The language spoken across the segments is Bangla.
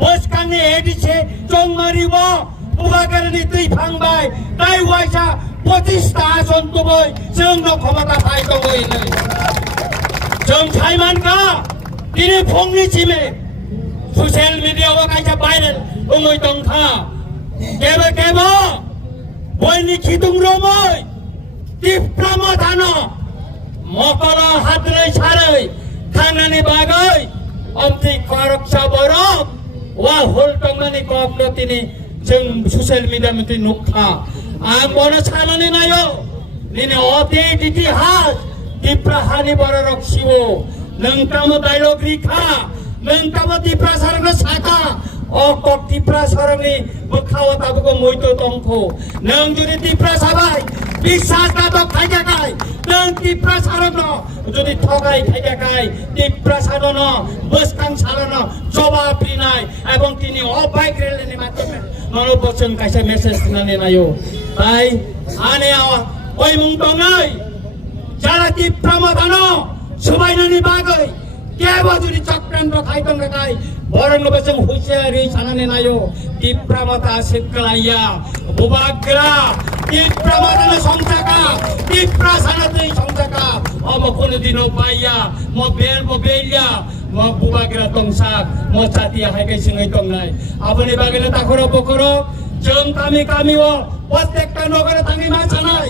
boskangi edise chongmaribo bubagarani tui phangbai tai waisa 25 ta ason tuboi jengno khomata pai tongoi nei jeng thaimanka tini phongni chime social media wa kaisa viral ongoi tongkha keba boini khitung romoi tiprama thano mokala hadrai sarai thanani bagai amti korok saborok wa holtongani koplo tini jeng social media meti nukha am bono chanani nayo nini ote itihas tiprahani bororok siwo nangtamo dialog rikha nangtamo tipra sarangna saka okok tipra sarangni bukhawa tabuko moito tongko nang jodi tipra sabai বিশ্বাস তো খাইয়া খাই নং টিপ্রা সারন যদি ঠকাই খাইয়া খাই টিপ্রা সারন বসকাং সারন জবাব নাই এবং তিনি অবাইক রেলের মাধ্যমে নরবচন কাইসা মেসেজ নানে নাইও তাই আনে ওই মুংটং নাই যারা টিপ্রা মাথানো সবাই নানি বাগৈ কেবা যদি চক্রান্ত খাইতং খাই বরং বচন হুঁশিয়ারি সানানে নাইও টিপ্রা মাথা শিকলাইয়া বুবাগ্রা টিপ্রা মাথানো সংসাকা টিপ্রা সানাতেই সংসাকা অব কোনদিন পাইয়া ম বেলিয়া ম বুবাগ্রা তংসাক ম চাতিয়া হাইকাই সিংই তং নাই আপনি বাগেলে তাখর বকর জং কামিও প্রত্যেকটা নগরে থাকি মাছা নাই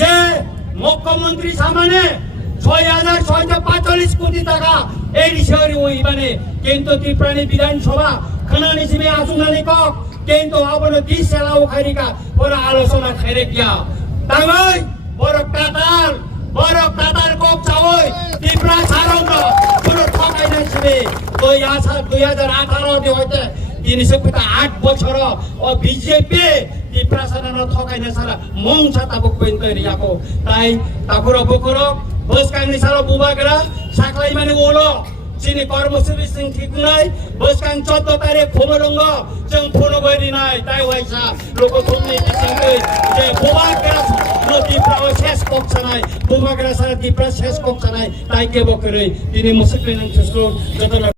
যে মুখ্যমন্ত্রী সামনে 6,645 কোটি টাকা এই বিষয়ে ওই মানে কিন্তু ত্রিপুরানি বিধানসভা খানানি সিমে আসুনানি কক কিন্তু আবন 20 সেলাও খারিকা বড় আলোচনা খাইরে গিয়া তাই বড় কাতার কক চাওই ত্রিপুরা সারং পুরো ঠকাই না সিমে 2018 দি হইতে 8 বছর ও বিজেপি ত্রিপুরা সারানো ঠকাই না সারা মংসা তাবক কইতে রিয়াকো তাই তাকুর বকর বসকাংনি সারা বুবাগরা সাকলাই মানে ওলো চিনি কর্মসূচি সিং ঠিক নাই বসকাং 14 তারিখ খবরঙ্গ जों ফোনো গরি নাই তাই ওয়াইসা লোক তুমি দিছিংই যে বুবাগরা নদীপ্রা শেষ কক্ষানাই বুবাগরা সারা দীপ্রা শেষ কক্ষানাই তাই কে বকরে তিনি মুসলিম যত